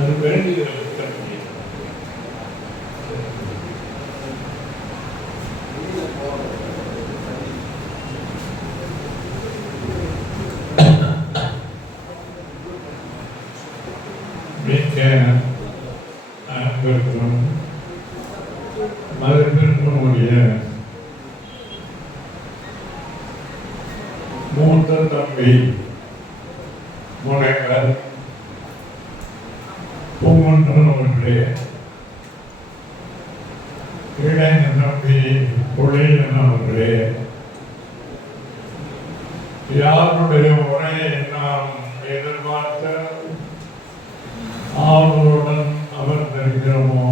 அது வேண்டியது அனைவருக்கும் மதிப்பிற்குரிய மூத்த தம்பி முனைவர் பூங்குன்றன் அவர்களே, இளைஞ தம்பி பொழியன் அவர்களே, யாருடைய உரையை நாம் எதிர்பார்த்த ஆவலுடன் அமர்ந்திருக்கிறோமோ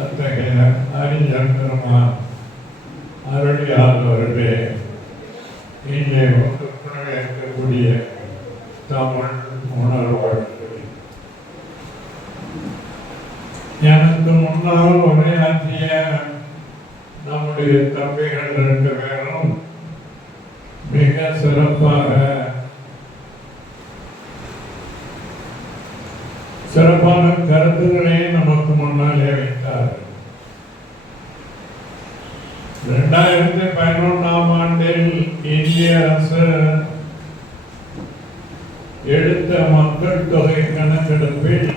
அத்தகைய அறிஞர் பெருமான் அருளியார் அவர்களே, இங்கே வந்து இருக்கக்கூடிய தமிழ் உணர்வாளர்கள், எனக்கு முன்னால் உரையாற்றிய நம்முடைய தம்பிகள் 2 பேரும் மிக சிறப்பான கருத்துக்களை நமக்கு முன்னாலே வைத்தார்கள். 2011ஆம் ஆண்டில் இந்திய அரசு எடுத்த மக்கள் தொகை கணக்கெடுப்பில்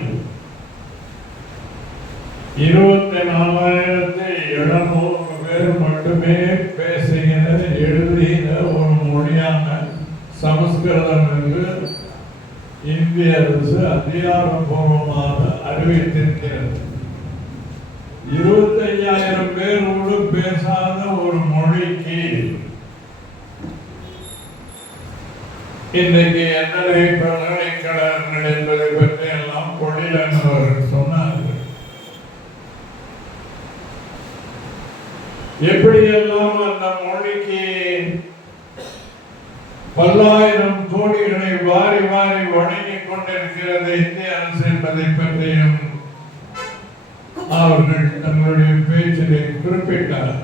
24,700 பேர் மட்டுமே பேசுகிற எழுதுகிற ஒரு மொழியான சமஸ்கிருதம் என்று இந்திய அரசு அதிகாரப்பூர்வமாக அறிவித்திருக்கிறது. 25,000 பேரோடு பேசாத ஒரு மொழிக்கு இன்றைக்கு எத்தனை பல்கலைக்கழகங்கள் என்பதை பற்றி எல்லாம் பொழிலன் அவர்கள் சொன்னார்கள். எப்படியெல்லாம் அந்த மொழிக்கு பல்லாயிரம் கோடிகளை வாரி வாரி வழங்கிக் கொண்டிருக்கிறது இந்திய அரசு என்பதை பற்றியும் அவர்கள் தங்களுடைய பேச்சிலே குறிப்பிட்டார்.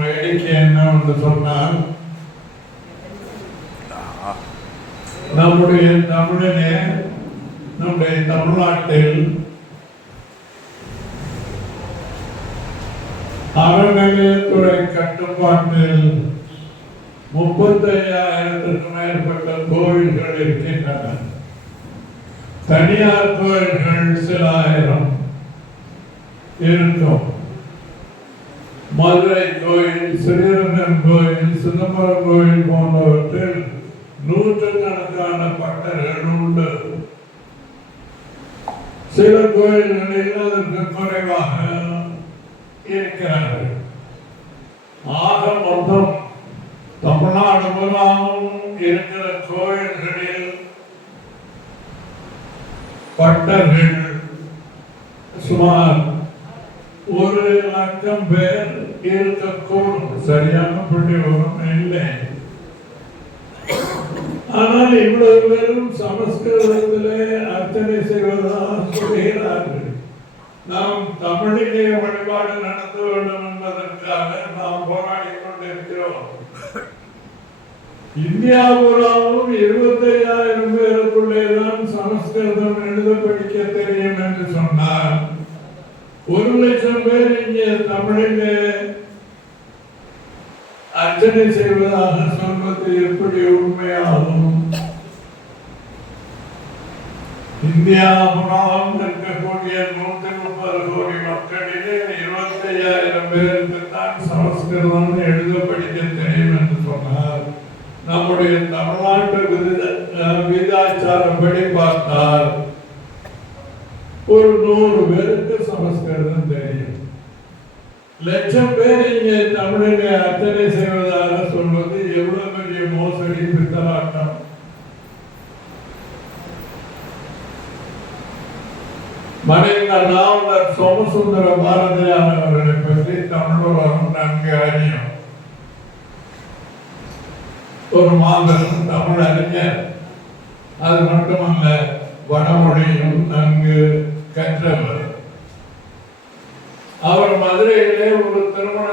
வேடிக்கை என்ன என்று சொன்னால், நம்முடைய தமிழிலே, நம்முடைய தமிழ்நாட்டில் அறநிலையத்துறை கட்டுப்பாட்டில் 35,000க்கும் மேற்பட்ட கோவில்கள் இருக்கின்றன. தனியார் கோயில்கள் சில ஆயிரம் இருக்கும். மதுரை கோயில், ஸ்ரீரங்கம் கோயில், சிதம்பரம் கோயில் போன்றவற்றில் 100கணக்கான பட்டர்கள் உண்டு. சில கோயில்களில் அதற்கு குறைவாக இருக்கிறார்கள். ஆக மொத்தம் தமிழ்நாடு முழுவதும் இருக்கிற கோயில்களில் பட்டர்கள் சுமார் 1,00,000 பேர் இருக்கக்கூடும். சரியான புள்ளிவிவரம் இல்லை. ஆனால் இவ்வளவு பேரும் சமஸ்கிருதத்திலே அர்ச்சனை செய்வதாக சொல்கிறார்கள். நாம் தமிழிலே வழிபாடு நடத்த வேண்டும் என்பதற்காக நாம் போராடி கொண்டிருக்கிறோம். இந்தியா பூராவும் 25,000 பேருக்குள்ளேதான் சமஸ்கிருதம் எழுத படிக்க தெரியும் என்று சொன்னார். 1,00,000 பேர் இங்கே தமிழிலே அர்ச்சனை செய்வதாக சொல்வது எப்படி உண்மையாகும்? இந்தியா பூராவும் இருக்கக்கூடிய 130 கோடி மக்களிலே 25,000 பேருக்கு தான் சமஸ்கிருதம் எழுத படிக்க தெரியும் என்று சொன்னார். நம்முடைய தமிழ்நாட்டு விதாச்சாரப்படி பார்த்தால் ஒரு 100 பேருக்கு சமஸ்கிருதம் தெரியும். 1,00,000 பேர் இங்கே தமிழிலே அர்ச்சனை செய்வதாக சொல்வது எவ்வளவு பெரிய மோசடி, பித்தலாட்டம்! மறைந்த நாவலர் சோமசுந்தர பாரதியார் அவர்களை பற்றி தமிழகம் நன்கு அறியும். ஒரு மாபெரும் தமிழ் அறிஞர். அது மட்டுமல்ல, வடமொழியும் நன்கு கற்றவர். அவர் மதுரையிலே ஒரு திருமண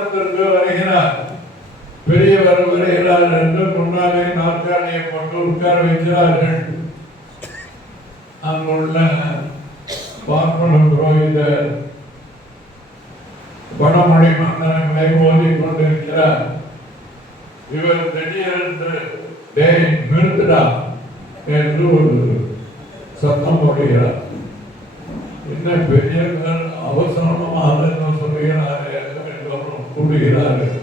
பெரியவர் வருகிறார் என்று முன்னாலே நாற்காலியை போட்டு உட்கார வைக்கிறார்கள். அங்குள்ள பார்ப்பன புரோகிதர் வடமொழி மன்னர்களை ஓதிக் கொண்டிருக்கிறார். இவர் திடீரென்று நிறுத்தடா என்று ஒரு சத்தம் போடுகிறார். என்ன பெரியவர்கள் அவசரமாக சொல்லுகிறார்கள் என்று கூடுகிறார்கள்.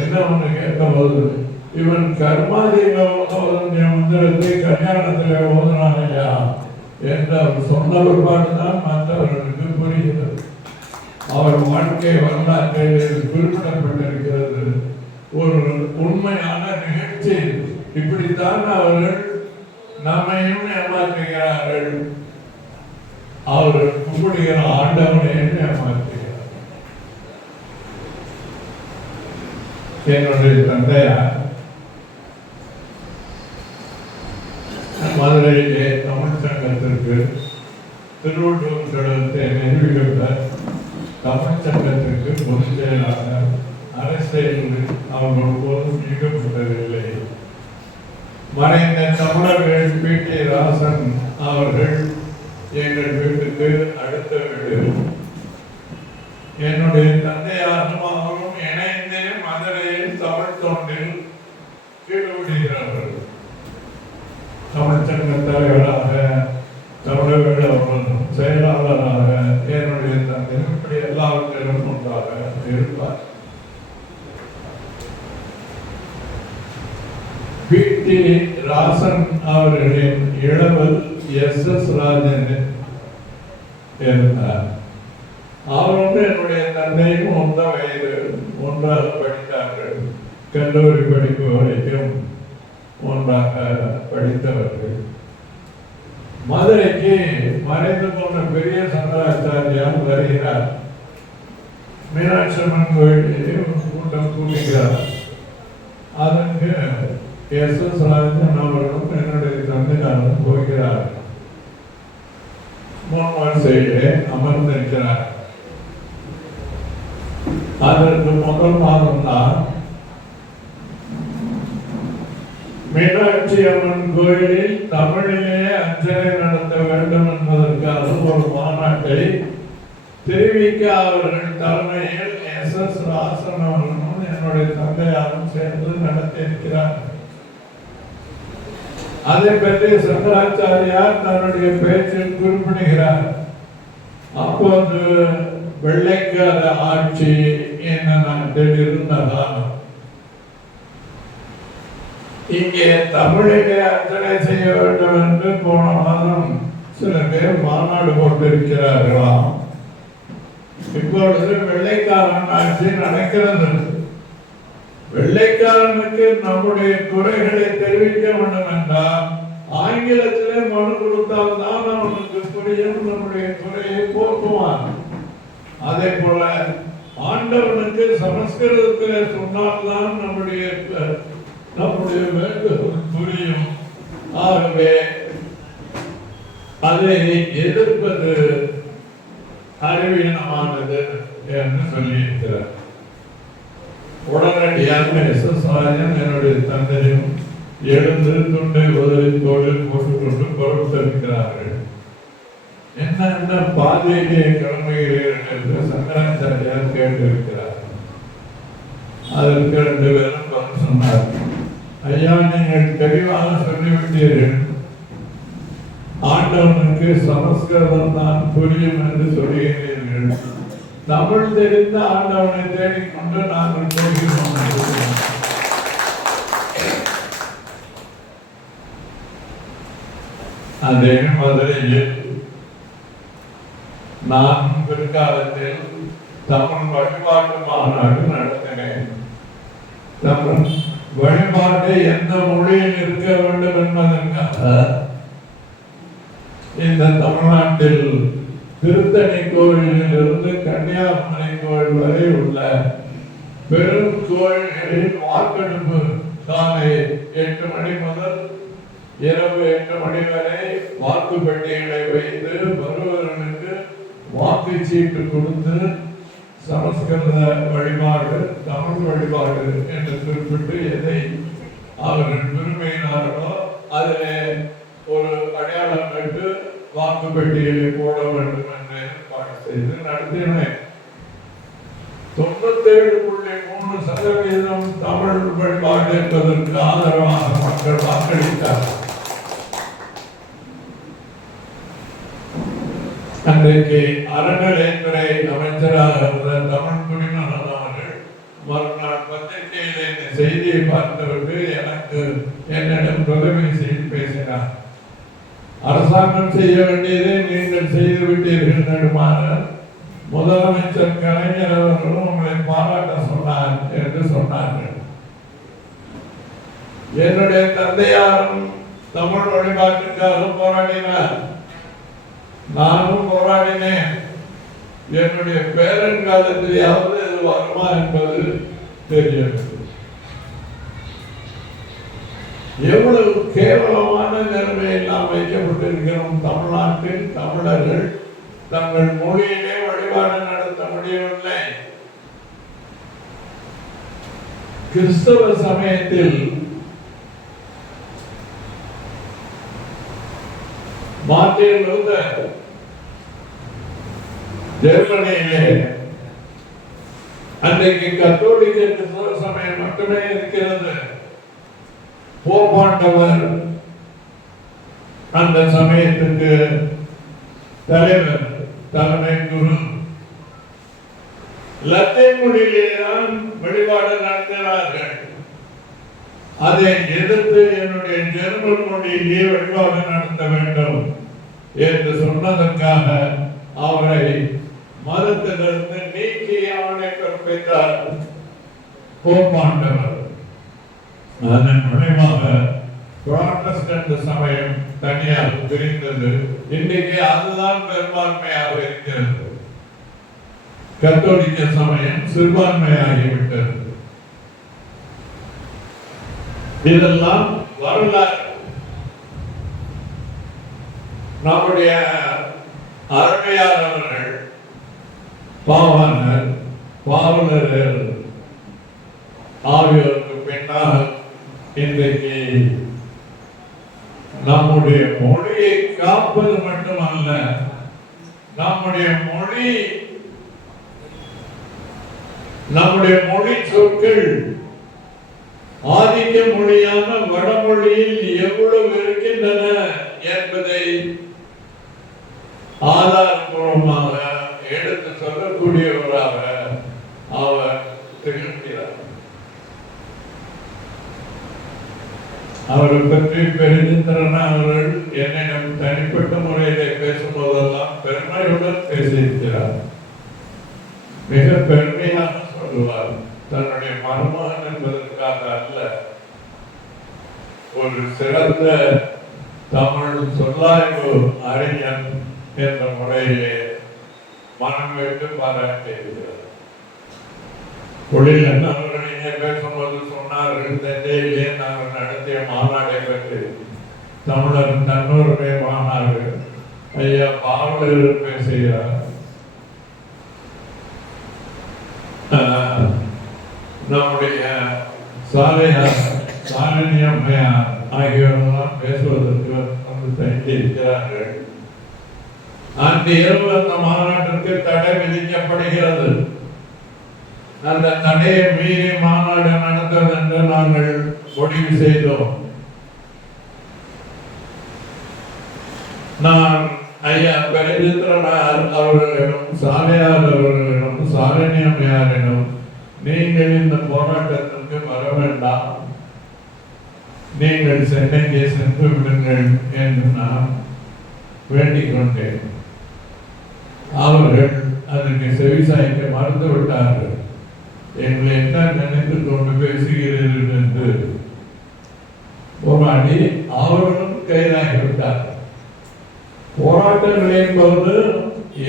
என்ன ஒன்று கேட்கும்போது இவன் மந்திரத்தை கல்யாணத்தில் ஓதுனானையா என்று அவர் சொன்ன ஒருபாடுதான் மற்றவர்களுக்கு புரிகிறது. அவர் வாழ்க்கை வரலாற்றில் குறிப்பிடப்பட்டிருக்கிறது. ஒரு உண்மையான நிகழ்ச்சி. இப்படித்தான் அவர்கள் நம்மையும் ஏமாற்றுகிறார்கள். அவர்கள் கும்பிடுகிற ஆண்டவனையும் ஏமாற்றுகிறார். என்னுடைய தந்தையார் மதுரையிலே தமிழ் சங்கத்திற்கு திருவள்ளூர் கடத்தை நிறுவியுள்ள தமிழ் சங்கத்திற்கு பொதுச் செயலாளர் அரசியலில் அவர்கள் போதும் ஈடுபட்டதில்லை. மறைந்த தமிழர்கள் பி.டி. ராசன் அவர்கள் எங்கள் வீட்டுக்கு அடுத்த வீடு. என்னுடைய தந்தையாரும் அவரும் இணைந்து மதுரையில் தமிழ் தொண்டில் ஈடுபடுகிறார்கள். தமிழ் சங்க தலைவராக, தமிழர்கள் அவர்கள் செயலாளராக என்னுடைய தந்தை இப்படி எல்லாவற்றிலும் ஒன்றாக இருப்பார். பி.டி. ராசன் அவர்களின் இளவல் எஸ்.எஸ். ராஜன் இருந்தார். அவரோடு என்னுடைய தந்தையும் ஒன்ற வயது ஒன்றாக படித்தார்கள். கல்லூரி படிப்பு வரைக்கும் ஒன்றாக படித்தவர்கள். மதுரைக்கு மறைந்து போன பெரிய சங்கராச்சாரியார் வருகிறார். மீனாட்சி அம்மன் கோயிலையும் கூட்டம் கூட்டுகிறார். அதற்கு எஸ்.எஸ். ராஜன் அவர்களும் என்னுடைய தந்தையாரும் போகிறார். முன் வரிசையிலே அமர்ந்திருக்கிறார். அதற்கு முதல் மாதம் தான் மீனாட்சி அம்மன் கோயிலில் தமிழிலே அர்ச்சனை நடத்த வேண்டும் என்பதற்காக ஒரு மாநாட்டை தெரிவிக்க அவர்கள் தலைமையில் எஸ்.எஸ். ராசன் அவர்களும் என்னுடைய தந்தையாரும் சேர்ந்து நடத்தியிருக்கிறார்கள். அதை பற்றி சங்கராச்சாரியார் தன்னுடைய பேச்சில் குறிப்பிடுகிறார். அப்போது வெள்ளைக்கார ஆட்சி என்ன நாட்டில் இருந்ததா, இங்கே தமிழிலே அர்ச்சனை செய்ய வேண்டும் என்று போன மாதம் சில பேர் மாநாடு போட்டிருக்கிறார்களாம். இப்பொழுது வெள்ளைக்காரன் ஆட்சி நடக்கிறது. வெள்ளைக்காரனுக்கு நம்முடைய குறைகளை தெரிவிக்க வேண்டும் என்றால் ஆங்கிலத்திலே மனு கொடுத்தால் தான் அவனுக்கு புரியும், நம்முடைய குறையை போக்குவான். அதே போல ஆண்டவனுக்கு சமஸ்கிருதத்திலே சொன்னால்தான் நம்முடைய வேண்டுகோள் புரியும். ஆகவே அதை எதிர்ப்பது அறிவீனமானது என்று சொல்லியிருக்கிறார். உடனடியாக எஸ்.எஸ். ராஜன் என்னுடைய தந்தையும் எழுந்து துண்டை உதவி தோளில் போட்டுக்கொண்டு புறப்பட்டிருக்கிறார்கள். என்ன பாதையிலே கிளம்புகிறீர்கள் என்று சங்கராச்சாரியார் கேட்டிருக்கிறார். அதற்கு 2 பேரும் பதில் சொன்னார். ஐயா, நீங்கள் தெளிவாக சொல்லிவிட்டீர்கள், ஆண்டவனுக்கு சமஸ்கிருதம் தான் புரியும் என்று சொல்லுகிறீர்கள். தமிழ் தெரிந்த ஆண்டவனை தேடிக்கொண்டு நாங்கள் போகிறோம். அதே மதுரையில் நான் பிற்காலத்தில் தமிழ் வழிபாட்டு மாநாடு நடத்தினேன். தமிழ் வழிபாடு எந்த மொழியில் இருக்க வேண்டும் என்பதற்காக இந்த தமிழ்நாட்டில் திருத்தணி கோயிலில் இருந்து கன்னியாகுமரி கோயில் வரை உள்ள பெரும் கோயில்களில் வாக்கெடுப்பு காலை 8 மணி முதல் இரவு 8 மணி வரை வாக்கு பெட்டிகளை வைத்து வருபவர்களுக்கு வாக்கு சீட்டு கொடுத்து சமஸ்கிருத வழிபாடு, தமிழ் தமிழ் வழிபாடு என்று குறிப்பிட்டு எதை அவர்கள் விரும்பினார்களோ அதில் ஒரு அடையாளம் கண்டு வாக்கு பெட்டிகளை போட வேண்டும் என்று ஏற்பாடு செய்து நடத்தினேன். 97.3% தமிழ் வழிபாடு என்பதற்கு ஆதரவாக மக்கள் வாக்களித்தார். அன்றைக்கு அறநிலையத்துறை அமைச்சராக இருந்த தமிழ் குடிமகன் அவர்கள் மறுநாள் பத்திரிகையில் இந்த செய்தியை பார்த்தவருக்கு என்னிடம் தொலைபேசி செய்து பேசினார். அரசாங்கம் செய்ய வேண்டியதை நீங்கள் செய்து விட்டீர்கள் நடுமாறர். முதலமைச்சர் கலைஞர் அவர்களும் உங்களை பாராட்ட சொன்னார் என்று சொன்னார்கள். என்னுடைய தந்தையாரும் தமிழ் வழிபாட்டுக்காக போராடினார். நானும் போராடினேன். என்னுடைய பேரன் காலத்திலேயாவது இது வருமா என்பது தெரியவில்லை. எவ்வளவு கேவலமான நிலைமையில் நாம் வைக்கப்பட்டிருக்கிறோம். தமிழ்நாட்டில் தமிழர்கள் தங்கள் மொழியிலே வழிபாடு நடத்த முடியவில்லை. கிறிஸ்தவ சமயத்தில் மார்ட்டின் லூதர் ஜெர்மனியிலே அன்றைக்கு கத்தோலிக்க கிறிஸ்தவ சமயம் மட்டுமே இருக்கிறது. போப்பாண்டவர் அந்த சமயத்துக்கு தலைவர், தலைமை குரு. லத்தீன் மொழியிலேதான் வழிபாடு நடத்தினார்கள். அதை எதிர்த்து என்னுடைய ஜெர்மன் மொழியிலேயே வழிபாடு நடத்த வேண்டும் என்று சொன்னதற்காக அவரை மதத்திலிருந்து நீக்கி அவனை பிறப்பித்தார் போப்பாண்டவர். அதன் விளைவாக புராட்டஸ்டன்ட் சமயம் தனியாக பிரிந்தது. இன்றைக்கு அதுதான் பெரும்பான்மையாக இருக்கிறது. கத்தோலிக்க சமயம் சிறுபான்மையாகிவிட்டது. இதெல்லாம் வரலாறு. நம்முடைய அருமையார் அவர்கள் பாவலர் ஆகியோருக்கு பின்னால் இன்றைக்கு நம்முடைய மொழியை காப்பது மட்டுமல்ல, நம்முடைய மொழி சொற்கள் ஆதிக்க மொழியான வடமொழியில் எவ்வளவு இருக்கின்றன என்பதை ஆதாரபூர்வமாக எடுத்து சொல்லக்கூடியவராக அவர் திகழ்கிறார். அவரை பற்றி பெருந்திரன் அவர்கள் என்னிடம் தனிப்பட்ட முறையிலே பேசும்போதெல்லாம் பெருமையுடன் பேசியிருக்கிறார். மிக பெருமையாக சொல்லுவார். தன்னுடைய மருமகன் என்பதற்காக அல்ல, ஒரு சிறந்த தமிழ் சொல்லாய்வு அறிஞன் என்ற முறையிலே மனம் வைத்து பாராட்டியிருக்கிறார். தொழில் அவர்கள் இங்கே பேசும்போது சொன்னார்கள், தஞ்சையிலே நாங்கள் நடத்திய மாநாடை பற்றி, தமிழர் தன்னூருடைய மாநாடு. ஐயா பாவலர் பேசுகிறார். நம்முடைய சாலினி அம்மையார் ஆகியோரெல்லாம் பேசுவதற்கு வந்து தங்கியிருக்கிறார்கள். அன்று இரவு அந்த மாநாட்டிற்கு தடை விதிக்கப்படுகிறது. அந்த தடையை மீறி மாநாடு நடந்தது என்று நாங்கள் முடிவு செய்தோம். நான் ஐயா பெருந்திரனார் அவர்களிடம், சாலையார் அவர்களிடம், சாலினி அம்மையாரிடம், நீங்கள் இந்த போராட்டத்திற்கு வர வேண்டாம், நீங்கள் சென்னைக்கு சென்று விடுங்கள் என்று நான் வேண்டிக் கொண்டேன். அவர்கள் அதற்கு செவிசாய்க்க மறுத்து விட்டார்கள். எங்களை என்ன நினைத்து கொண்டு பேசுகிறீர்கள் என்று போராடி அவர்களும் கைதாகிவிட்டார். போராட்டங்கள் என்பது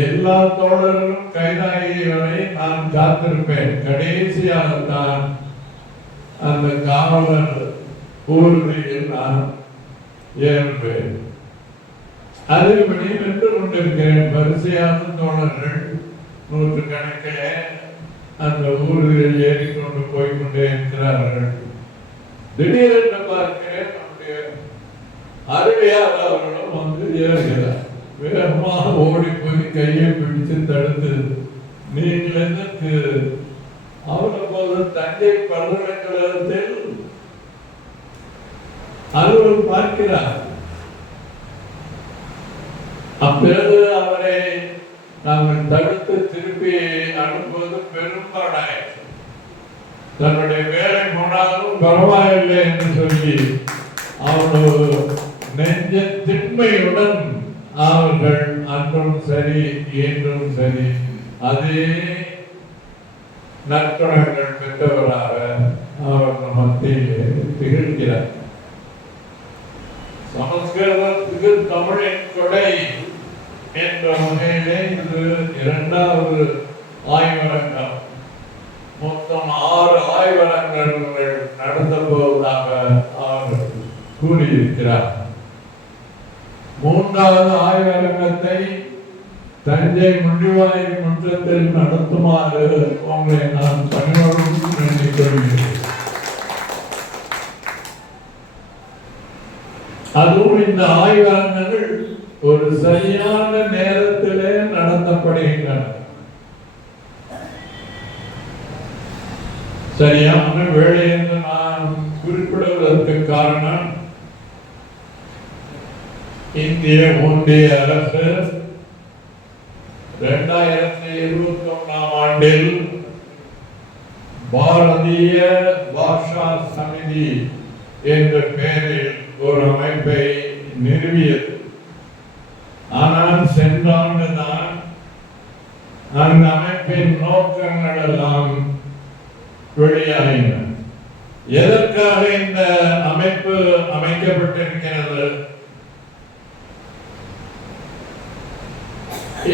எல்லா தோழர்களும் கைதாகியவரை நான் காத்திருப்பேன். கடைசியாகத்தான் அந்த காவலர் ஊர்தியில் நான் ஏற்பேன். அதுபடி நின்று கொண்டிருக்கிறேன். வரிசையான தோழர்கள் நூற்றுக்கணக்கிலே அந்த ஊர்களில் ஏறிக்கொண்டு போய்கொண்டே இருக்கிறார்கள். திடீரென்று பார்க்கிறேன் நம்முடைய அறிவியார் அவர்களும் வந்து ஏறுகிறார். வேகமாக ஓடி போய் கையை பிடித்து தடுத்து, நீங்கள் எதற்கு? அவர் போது தஞ்சை பல்கலைக்கழகத்தில் அலுவல் பார்க்கிறார். அப்பொழுது அவரை நாங்கள் தடுத்து திருப்பி அனுப்புவது பெரும்பாடாயிற்று. தன்னுடைய வேலை போனாலும் பரவாயில்லை என்று சொல்லி அவனோடு நெஞ்ச திண்மையுடன் அவர்கள் அன்றும் சரி இன்றும் சரி அதே நற்குணங்கள் பெற்றவராக அவர் மத்தியிலே திகழ்கிறார். சமஸ்கிருதத்துக்கு தமிழின் கொடை என்ற வகையிலே இது இரண்டாவது ஆய்வரங்கம். மொத்தம் 6 ஆய்வரங்கள் நடந்த போவதாக அவர் கூறியிருக்கிறார். 3வது ஆய்வரங்கத்தை தஞ்சை முள்ளிவாயில் முற்றத்தில் நடத்துமாறு உங்களை நான் பணியோடு வேண்டிக் கொள்கிறேன். அதுவும் இந்த ஆய்வரங்கங்கள் ஒரு சரியான நேரத்திலே நடத்தப்படுகின்றன. சரியான வேலை என்று நான் குறிப்பிடுவதற்கு காரணம், இந்திய ஒன்றிய அரசு 2021 ஆண்டில் பாரதிய பாஷா சமிதி என்ற பெயரில் ஒரு அமைப்பை நிறுவியது. ஆனால் சென்ற ஆண்டுதான் அந்த அமைப்பின் நோக்கங்கள் எல்லாம் வெளியாகின. எதற்காக இந்த அமைப்பு அமைக்கப்பட்டிருக்கிறது?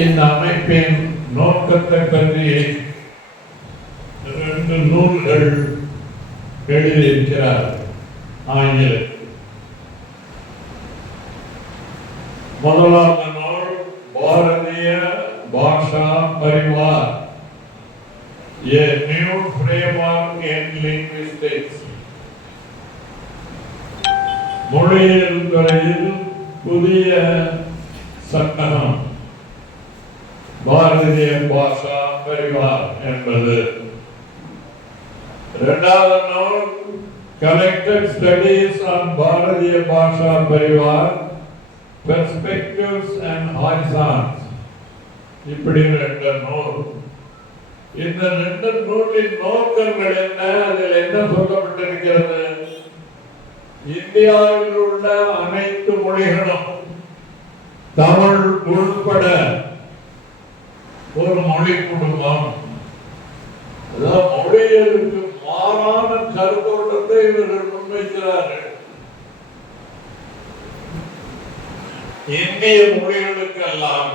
இந்த அமைப்பின் நோக்கத்தை பற்றி 2 நூல்கள் எழுதியிருக்கிறார் ஆங்கிலத்தில். முதலாவது நூல் பாரதிய பாஷா Parivar, A New Framework in Linguistics. மொழியியல் துறையில் புதிய சட்டகம், பாரதிய பாஷா பரிவார் என்பது. இரண்டாவது நூல் Collected Studies on Bharatiya Basha Parivar, Perspectives and Horizons. இப்படி 2 நூல். இந்த 2 நூலின் நோக்கங்கள் என்ன? அதில் என்ன சொல்லப்பட்டிருக்கிறது? இந்தியாவில் உள்ள அனைத்து மொழிகளும் தமிழ் உள்பட ஒரு மொழி குடும்பம். அதாவது மொழிகளுக்கு மாறான கருத்தோட்டத்தை இவர்கள் முன்வைக்கிறார்கள். இந்திய மொழிகளுக்கெல்லாம்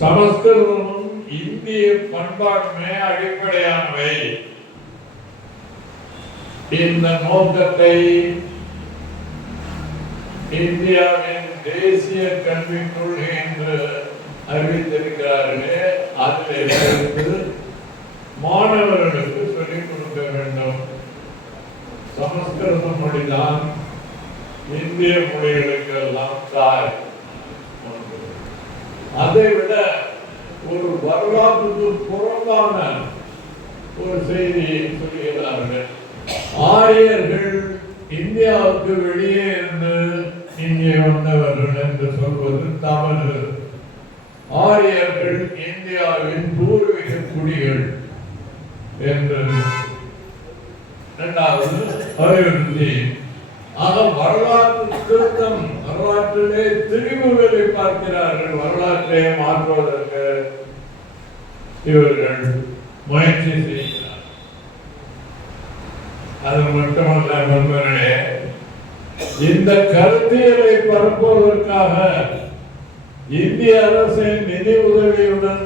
சமஸ்கிருதமும் இந்திய பண்பாடுமே அடிப்படையானவை. இந்த நோக்கத்தை இந்தியாவின் தேசிய கல்விக் கொள்கை என்று அறிவித்திருக்கிறார்களே, அதிலிருந்து மாணவர்களுக்கு சொல்லிக் கொடுக்க வேண்டும். சமஸ்கிருத மொழிதான் இந்திய மொழிகளுக்கு எல்லாம் தாய். அதை விட ஒரு வரலாற்றுக்கு புறம்பான ஒரு செய்தியை சொல்கிறார்கள். ஆரியர்கள் இந்தியாவுக்கு வெளியே இருந்து இங்கே வந்தவர்கள் என்று சொல்வது தவறு. ஆரியர்கள் இந்தியாவின் பூர்வீக குடிகள் என்று 2வது அறிவுறுத்தி, ஆக வரலாற்று திருத்தம், வரலாற்றிலே திரிவுகளை பார்க்கிறார்கள். வரலாற்றை மாற்றுவதற்கு இவர்கள் முயற்சி செய்கிறார். அது மட்டுமல்ல நண்பர்களே, இந்த கருத்தியலை பரப்புவதற்காக இந்திய அரசின் நிதி உதவியுடன்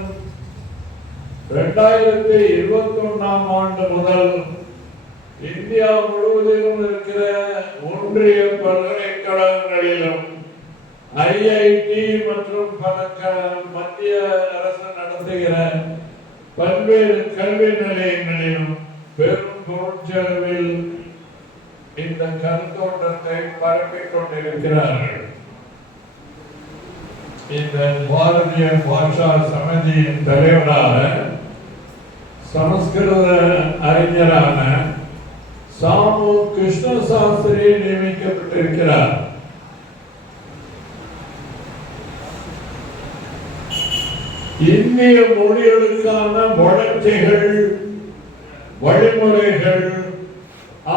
2021 ஆண்டு முதல் இந்தியா முழுவதிலும் இருக்கிற ஒன்றிய பல்கலைக்கழகங்களிலும் IIT மற்றும் பல மத்திய அரசு நடத்துகிற பல்வேறு கல்வி நிலையங்களிலும் பெரும் பொருட்செலவில் இந்த கருத்தோட்டத்தை பரப்பிக் கொண்டிருக்கிறார்கள். இந்த பாரதிய பாஷா சமிதியின் தலைவராக சமஸ்கிருத அறிஞரான சாமு கிருஷ்ண சாஸ்திரி நியமிக்கப்பட்டிருக்கிறார். இந்திய மொழிகளுக்கான வளர்ச்சிகள், வழிமுறைகள்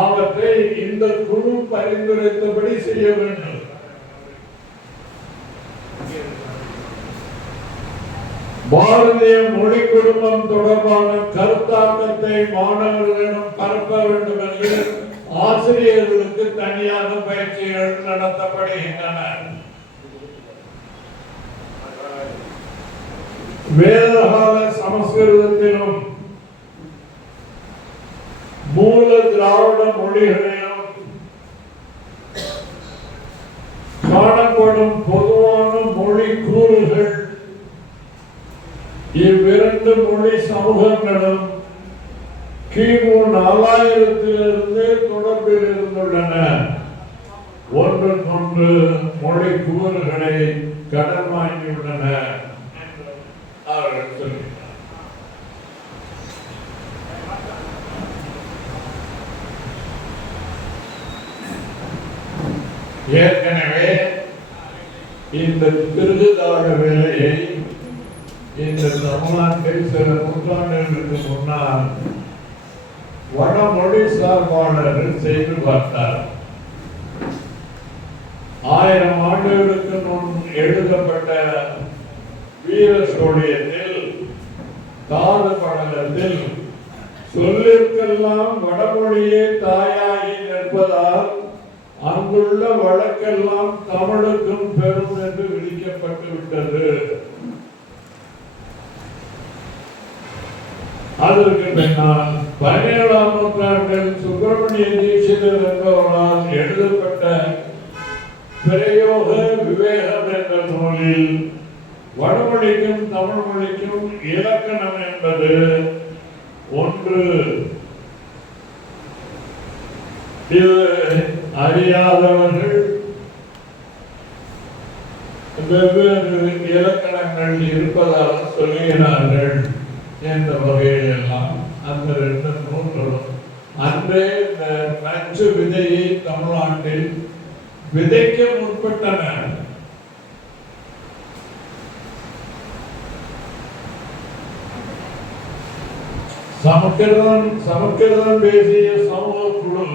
அவற்றை இந்த குழு பரிந்துரைத்தபடி செய்ய வேண்டும். பாரதிய மொழி குடும்பம் தொடர்பான கருத்தாக்கத்தை மாணவர்களிடம் பரப்ப வேண்டும் என்று ஆசிரியர்களுக்கு தனியாக பயிற்சிகள் நடத்தப்படுகின்றன. வேதகால சமஸ்கிருதத்திலும் மூல திராவிட மொழிகளிலும் காணப்படும் பொதுவான மொழி கூறுகள் இவ்விரண்டு மொழி சமூகங்களும் கிமு 4000 தொடர்பில் இருந்துள்ளன. ஒன்றுக்கொன்று மொழி கூறுகளை கடன் வாங்கியுள்ளன என்று அவர்கள் சொல்கிறார். ஏற்கனவே இந்த திருகுதாழ வேலையை இந்த தமிழ்நாட்டில் சில நூற்றாண்டுகளுக்கு முன்னால் வடமொழி சார்பாளர்கள் செய்து பார்த்தார். 1000 ஆண்டுகளுக்கு முன் எழுதப்பட்ட வீர சோழியத்தில் தாது படலத்தில் சொல்லிற்கெல்லாம் வடமொழியே தாயாகி நிற்பதால் அங்குள்ள வழக்கெல்லாம் தமிழுக்கும் பெரும் என்று விதிக்கப்பட்டு விட்டது. அதற்கு பின்னால் 17ஆம் நூற்றாண்டில் சுப்பிரமணிய தீட்சிதர் என்பவரால் எழுதப்பட்ட பிரயோக விவேகம் என்ற நூலில் வடமொழிக்கும் தமிழ் மொழிக்கும் இலக்கணம் என்பது ஒன்று. இது அறியாதவர்கள் வெவ்வேறு இலக்கணங்கள் இருப்பதாக சொல்கிறார்கள் என்ற வகையில் எல்லாம் அந்த 2 நூல்களும் அன்றே இந்த நச்சு விதையை தமிழ்நாட்டில் விதைக்க முற்பட்டன. சமஸ்கிருதம் பேசிய சமூக குழு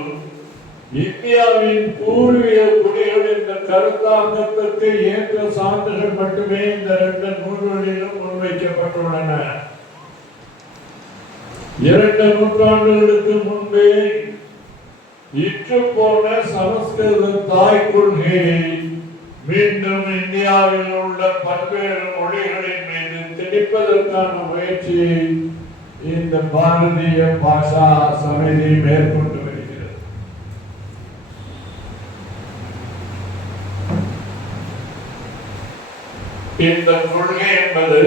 இந்தியாவின் பூர்வீக குடிகள் என்ற கருத்தாக்கத்திற்கு ஏற்ற சான்றுகள் மட்டுமே இந்த 2 நூல்களிலும் முன்வைக்கப்பட்டுள்ளன. 2 நூற்றாண்டுகளுக்கு முன்பே இற்று போன சமஸ்கிருத தாய் கொள்கையை மீண்டும் இந்தியாவில் உள்ள பல்வேறு மொழிகளின் மீது திணிப்பதற்கான முயற்சியை இந்த பாரதிய பாஷா சமிதி மேற்கொண்டு வருகிறது. இந்த கொள்கை என்பது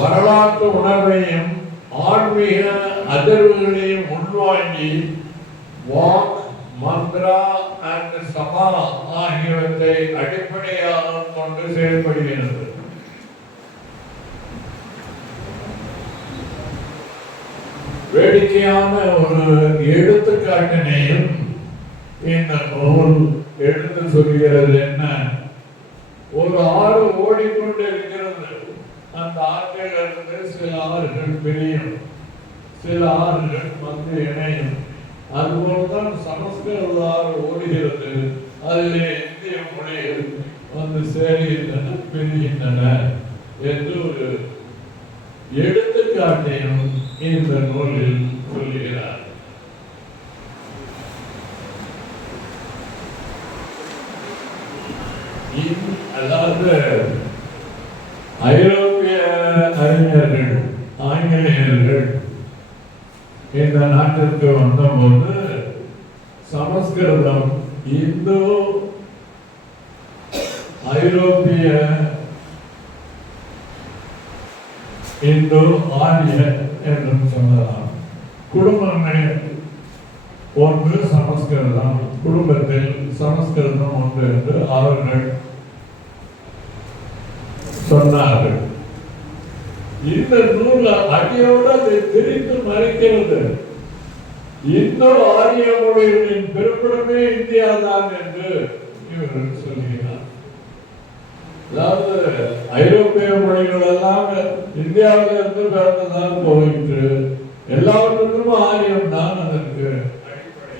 வரலாற்று உணர்வையும் ஆன்மீக அதிர்வுகளையும் உள்வாங்கி வாக், மந்த்ரா and சபா ஆகியவற்றை அடிப்படையாக கொண்டு செயல்படுகிறது. வேடிக்கையான ஒரு எடுத்துக்காட்டினையும் இந்த நூல் எடுத்து சொல்கிறது. என்ன, ஒரு ஆறு ஓடிக்கொண்டிருக்கிறது. அந்த ஆற்றிலிருந்து சில ஆறுகள் பிரியும், சில ஆறுகள் வந்து இணையும். அதுபோல்தான் சமஸ்கிருத ஆறு ஓடுகிறது. அதிலே இந்திய மொழிகள் வந்து சேருகின்றன, பிரிகின்றன என்று ஒரு எடுத்துக்காட்டையும் இந்த நூலில் சொல்லுகிறார். அதாவது ஐரோப்பிய அறிஞர்கள், ஆங்கிலேயர்கள் இந்த நாட்டிற்கு வந்தபோது சமஸ்கிருதம் இந்தோ ஐரோப்பிய இந்து ஆரிய என்றும் சொல்லலாம். குடும்பங்கள் ஒன்று சமஸ்கிருதம், குடும்பத்தில் சமஸ்கிருதம் ஒன்று என்று அவர்கள் சொன்னார்கள். இந்த நூல் அடியோடு அதை திரித்து மறைக்கிறது. இந்தோ ஆரிய மொழிகளின் பிறப்பிடமே இந்தியா தான் என்று இவர்கள் சொல்கிறார். அதாவது ஐரோப்பிய மொழிகள் எல்லாம் இந்தியாவில் இருந்து பிறந்ததான் போயிற்று. எல்லாவற்றுக்கும் ஆரியம் தான் அதற்கு அடிப்படை.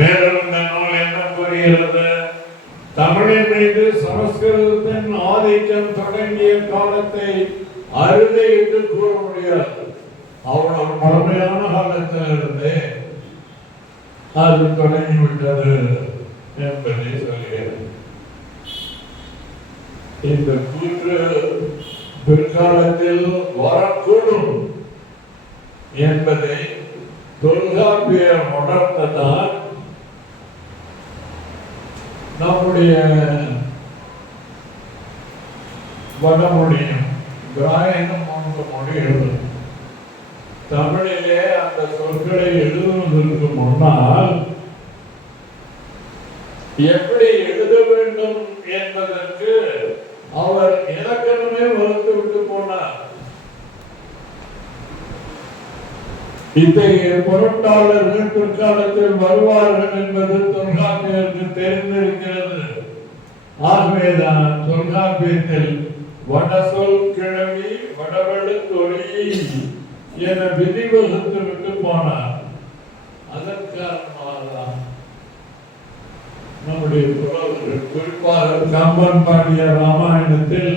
மேலும் இந்த நூல் என்ன கூறுகிறது? தமிழின் மீது சமஸ்கிருதத்தின் ஆதிக்கம் தொடங்கிய காலத்தை அறுதி என்று கூற முடியாது. அவ்வளவு பழமையான காலத்திலிருந்தே அது தொடங்கிவிட்டது என்பதை சொல்கிறது. இந்த கூற்று பிற்காலத்தில் வரக்கூடும் என்பதை தொல்காப்பியர் உணர்ந்ததால் நம்முடைய வடமொழியும் கிராயணம் போன்ற மொழிகள் தமிழிலே அந்த சொற்களை எழுதுவதற்கு முன்னால் எப்படி எழுத வேண்டும் என்பதற்கு அவர் இலக்கணமே வகுத்துவிட்டு போனார். இத்தகைய பொருட்டாளர்கள் பிற்காலத்தில் வருவார்கள் என்பது தொல்காப்பியருக்கு தெரிந்திருக்கிறது. ஆகவேதான் தொல்காப்பியத்தில் வடசொல் கிழவி வடவெழுத்தொழி என விதி வகுத்து விட்டு போனார். அதன் காரணமாகதான் நம்முடைய புலவர்கள் குறிப்பாக கம்பன் பாடிய ராமாயணத்தில்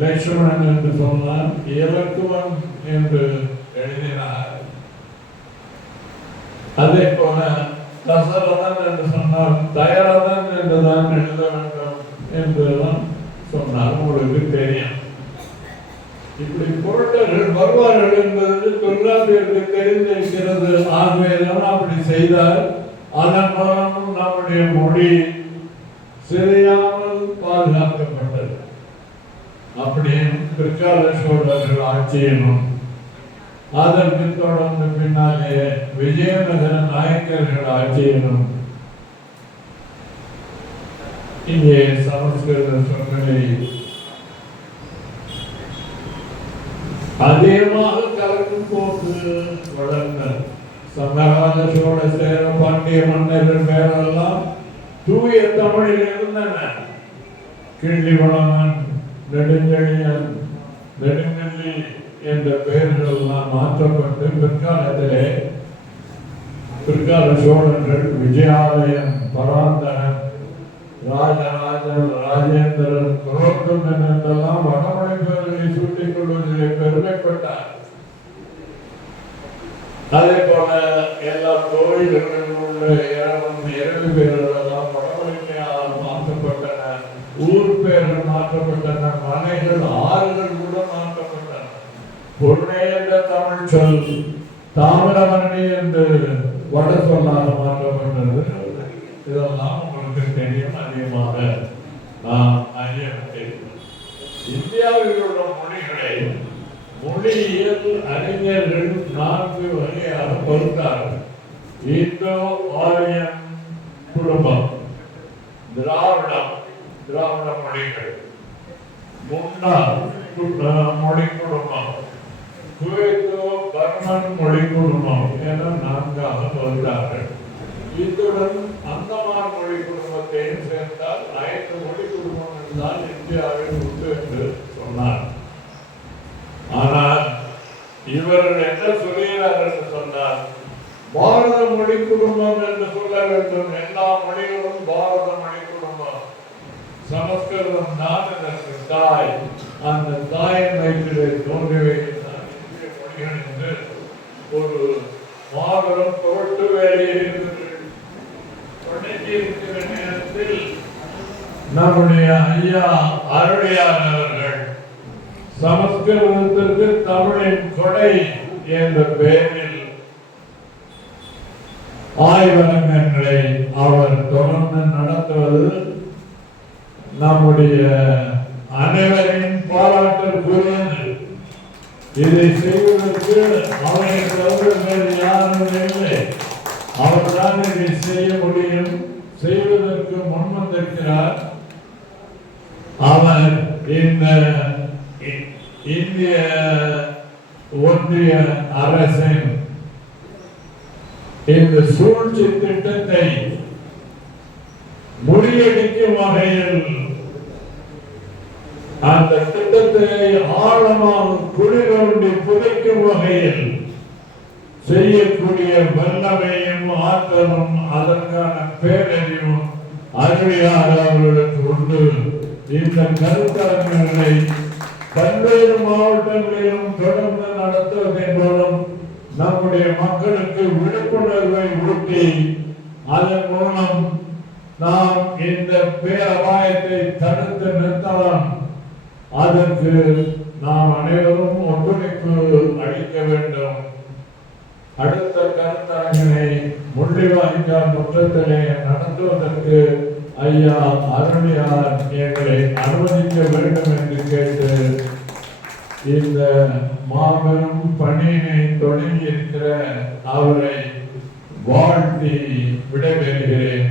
லட்சுமணன் என்று சொன்னார், இலக்குவன் என்று எழுதினார். அதே போல தசரதன் என்று சொன்னார், தயரதன் என்றுதான் எழுத வேண்டும் என்றுதான் சொன்னார். உங்களுக்கு தெரியும். இப்படி பொருட்டர்கள் வருவார்கள் என்பது தொல்காப்பியருக்கு தெரிந்திருக்கிறது. ஆகவேதான் அப்படி செய்தார். அதன் மூலம் நம்முடைய மொழி சிதையாமல் பாதுகாக்கப்பட்டது. அப்படியே பிற்கால சோழர்கள் ஆட்சியினும் அதற்கு தொடர்ந்து பின்னாலே விஜயநகர நாயக்கர்கள் ஆட்சியினும் இங்கே சமஸ்கிருத சொற்களை அதிகமாக கலக்கும் போக்கு வளர்ந்தது. சங்ககால சோழ சேர பாண்டிய மன்னர்கள் பேரெல்லாம் தூய தமிழில் இருந்தன. கிள்ளிவளவன், நெடுஞ்செழியன், நெடுங்கல்லி என்ற பெயர்கள் எல்லாம் மாற்றப்பட்டு பிற்காலத்திலே பிற்கால சோழர்கள் விஜயாலயன், பராந்தகன், ராஜராஜன், ராஜேந்திரன், குலோத்துங்கன் என்றெல்லாம் வடமொழி பெயர்களை சூட்டிக் கொள்வதிலே பெருமைப்பட்டார். அதே போல எல்லா கோயில்களிலும் உள்ள இரவு பெயர்கள் எல்லாம் வடமொழியால் மாற்றப்பட்டன. ஊர் பெயர்கள் மாற்றப்பட்டன. மலைகள், ஆறுகள் கூட மாற்றப்பட்டன. பொருளை என்ற தமிழ் சொல் தாமிரபரணி என்று வட சொல்லாக மாற்றப்பட்டது. இதெல்லாம் உங்களுக்கு தெரியும். அதிகமாக நாம் அறிய வேண்டியிருக்கிறோம். இந்தியாவில் உள்ள மொழிகளை மொழியியல் அறிஞர்கள் 4 வகையாக பகுத்தார்கள். இந்தோ ஆரியன் குடும்பம், திராவிடம், திராவிட மொழிகள், முன்னாள் மொழி குடும்பம், குவைத்தோ பர்மன் மொழி குடும்பம் என 4ஆக பகுத்தார்கள். இத்துடன் அந்தமான் மொழி குடும்பத்தையும் சேர்ந்தால் 5 மொழி குடும்பம் என்றால் இந்தியாவில் உண்டு என்று சொன்னார். ஆனால் இவர்கள் என்ன சொல்கிறார்கள் என்று சொன்னார், பாரத மொழி குடும்பம் என்று சொல்ல வேண்டும். எல்லா மொழிகளும் பாரத மொழி குடும்பம். சமஸ்கிருதம் தான் இதற்கு தாய். அந்த தாயின் வயிற்றிலே தோன்றியவை இந்திய மொழிகள் என்று ஒரு மாபெரும் பொருட்டு வேலையை இருக்கிற நேரத்தில் நம்முடைய ஐயா அருளியார் அவர்கள் சமஸ்கிருதத்திற்கு தமிழின் கொடை என்ற பெயரில் ஆய்வகங்களை அவர் தொடர்ந்து நடத்துவது நம்முடைய அனைவரின் பாராட்டுக்குரியது. இதை செய்வதற்கு அவரை தவிர வேறு யாரும் இல்லை. அவர்தான் இதை செய்ய முடியும். செய்வதற்கு முன்வந்திருக்கிறார். அவர் இந்த இந்திய ஒன்றிய அரசின் இந்த சூழ்ச்சி திட்டத்தை முறியடிக்கும் வகையில் அந்த திட்டத்தை ஆழமாக குளிரொண்டி புதைக்கும் வகையில் செய்யக்கூடிய வல்லமையும் ஆற்றலும் அதற்கான பேரறிவும் அறிவியார் அவர்களுக்கு உண்டு. இந்த கருத்தரங்குகளை பல்வேறு மாவட்டங்களிலும் தொடர்ந்து நடத்துவதன் மூலம் நம்முடைய மக்களுக்கு விழிப்புணர்வை ஊட்டி அதன் மூலம் நாம் இந்த பேரபாயத்தை தடுத்து நிறுத்தலாம். அதற்கு நாம் அனைவரும் ஒத்துழைப்பு அளிக்க வேண்டும். அடுத்த கருத்தரங்கினை முள்ளிவாய்க்கால் முற்றத்திலே நடத்துவதற்கு ஐயா அருளியார் எங்களை அனுமதிக்க வேண்டும் என்று கேட்டு இந்த மாபெரும் பணியினை தொடங்கி இருக்கிற அவரை வாழ்த்தி விடைபெறுகிறேன்.